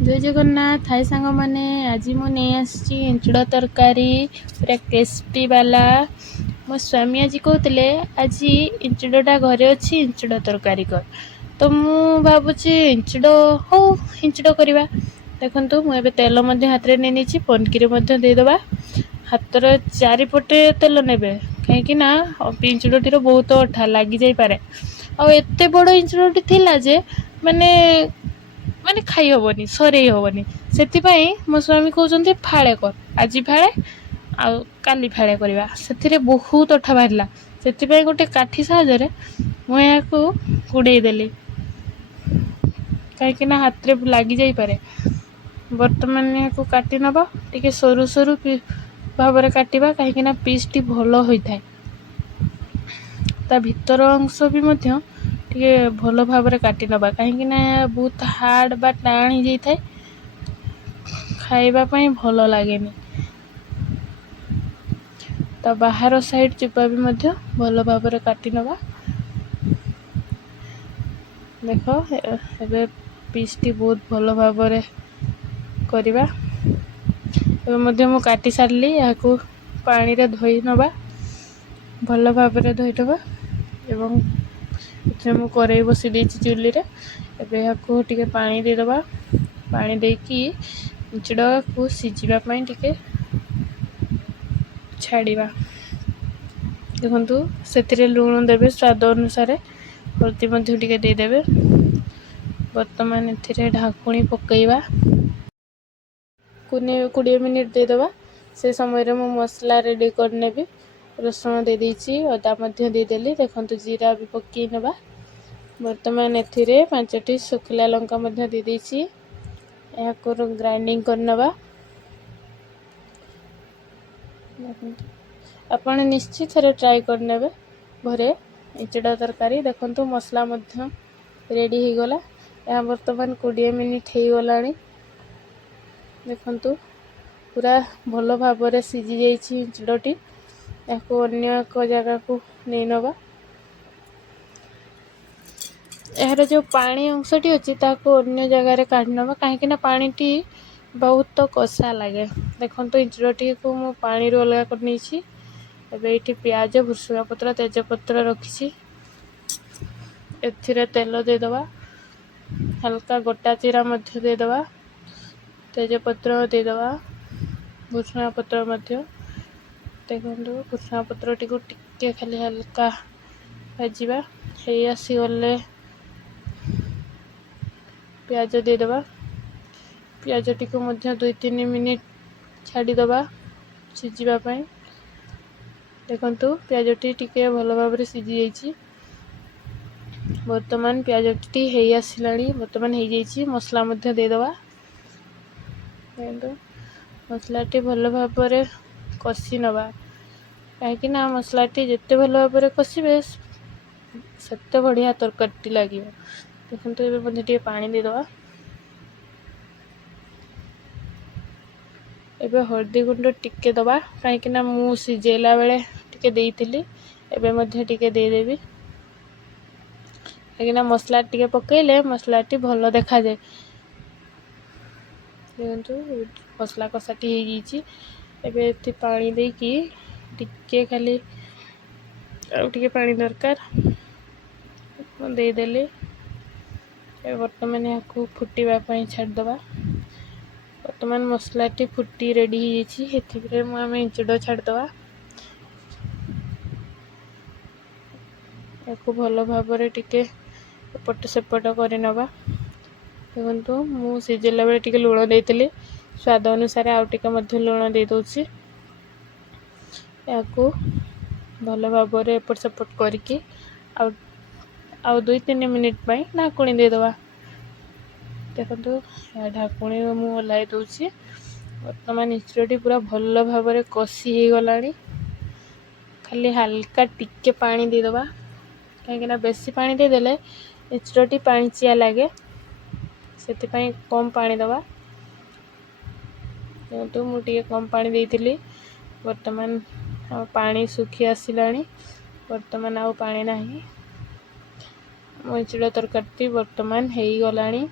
जय जगन्नाथ हाय सांग मैंने आज मुझे आसी इंचड़ तरकारी पूरा टेस्टी वाला मो स्वामी आज कहते आज इंचड़टा घरे अच्छी इंचड़ तरकारी कर तो मु भावुची इंचड़ हो इंचड़ करवा देखु मुझे तेल हाथ में नहीं पनकी देदेबा हाथर चारिपटे तेल ने कहीं इंचड़टीर बहुत अठा लग जापे आते बड़ इंचड़टी थिला जे माने माने खाई हेनी सरे हेनी से मो स्वामी कहते फाड़े कर आज फाड़े आली फाड़े करवा से बहुत अठा बाहर से गोटे काठी साहाय्य मुझे गुड़ेदेली कहीं हाथ में लग जापे बर्तमान यहाँ काटी नवा टे सरू सरू भाव में काटा कहीं पीस टी भल होता है ता भीतर अंश भी टे भल भाव में काटी नवा कहीं बहुत हार्ड बा टाण हो जाए खाइबापी भल लगे ता बाहर साइड चुपा भी भल भाव में काटी नवा देख ए पीस टी बहुत भल भाव में करवा मु काटी सारे या पानी रे धोई नवा भल भाव में धोई नवा एवं मु कड़ाई बसी देछि चुली रे एबे याको टिके पानी दे दबा पानी देकी इंचड़ को सिझिबा पई टिके छाड़ीबा देखंतु सेतिरे लूण देबे स्वाद अनुसार हल्दी मध्ये टिके दे देबे वर्तमान एथिरे ढाकुणी पकईबा 20 मिनिट दे दबा से समय रे मु मसला रेडी करने भी रसुण दे देछि अदा मध्ये दे देली देखंतु जीरा भी पकई नबा वर्तमान एथिरे 5टी सुखिला लंका मध्ये दे देछि या को ग्राइंडिंग करनबा आपण निश्चित रे ट्राई करनेबे घरे इंचड़ा तरकारी देखंतु मसला मध्ये रेडी हो गला या वर्तमान 20 मिनिट हो गलानी देखंतु पूरा भल भाव में सिझी जाइए इंचड़टी या अन्य एक जगह को नहीं नवा यार जो पानी अंशटी अच्छी अन्य जगार काढ़ी नवा कहीं पानीटी बहुत कषा लगे देखो इंचड़टी को मु पानी रू अलग कर नहीं ये प्याज भुसुंगा पत्र तेजपत्र रखी एथिरे तेल दे दवा हल्का गोटा जीरा मध्य दे दवा तेजपत्र दे दवा भुसुंगा पत्र मध्य देखो भुसुंगा पत्र टी टिके खाली हल्का भाजवा हे आसीगले प्याज दे दवा प्याज टी को 2-3 मिनिट छाड़ी दवा सिझिबा पई देखंतु प्याज टी टिके भल भाव में सिझी जाइए वर्तमान प्याज टी हे आसिलानी वर्तमान हो जाइए मसला मध्य दे दवा मसला टी भल भाव में कषि नवा कहीं मसला टी जिते भल भाव में कषिबे सेते बढ़िया तरकारी लगे देखो ये पानी दे दवा एबे हल्दी गुंड टिके दवा कहीं मु सिझेला बेले टिके देइतिली एबे मध्ये टिके दे देबी कहीं मसला टिके पकेले मसला टी भल देखा जाए देखो मसला कषाटी हो जाइए एबे एथि पानी देकी टिके खाली टिके पानी दरकार दे देले वर्तमान यहाँ फुटापी छाड़दबा वर्तमान मसला टी फुटी रेडी हो आम इंचड़ छाड़दबा या भल भाव में टिके एपट सेपट कर नवा देखो मु सिझेला बेले टिके लुण देइतिली स्वाद अनुसार आउ टिके लुण दे दूची या भल भाव में एपट सेपट करके आउ 2-3 मिनिट पाई ढाकुणी दे दवा देखो ढाकुणी मु ओल्लाई दूची वर्तमान इंचड़टी पूरा भल भाव में कषि हो गलानी खाली हल्का टिके पानी दे दवा कहीं बेसी पानी दे देले इंचड़टी पानिचिया लगे से कम पानी दवा तो मुझे कम पानी देइतिली वर्तमान पानी सुखी आसिलानी वर्तमान आउ पानी नहीं इंचड़ तरकारी वर्तमान हो गलानी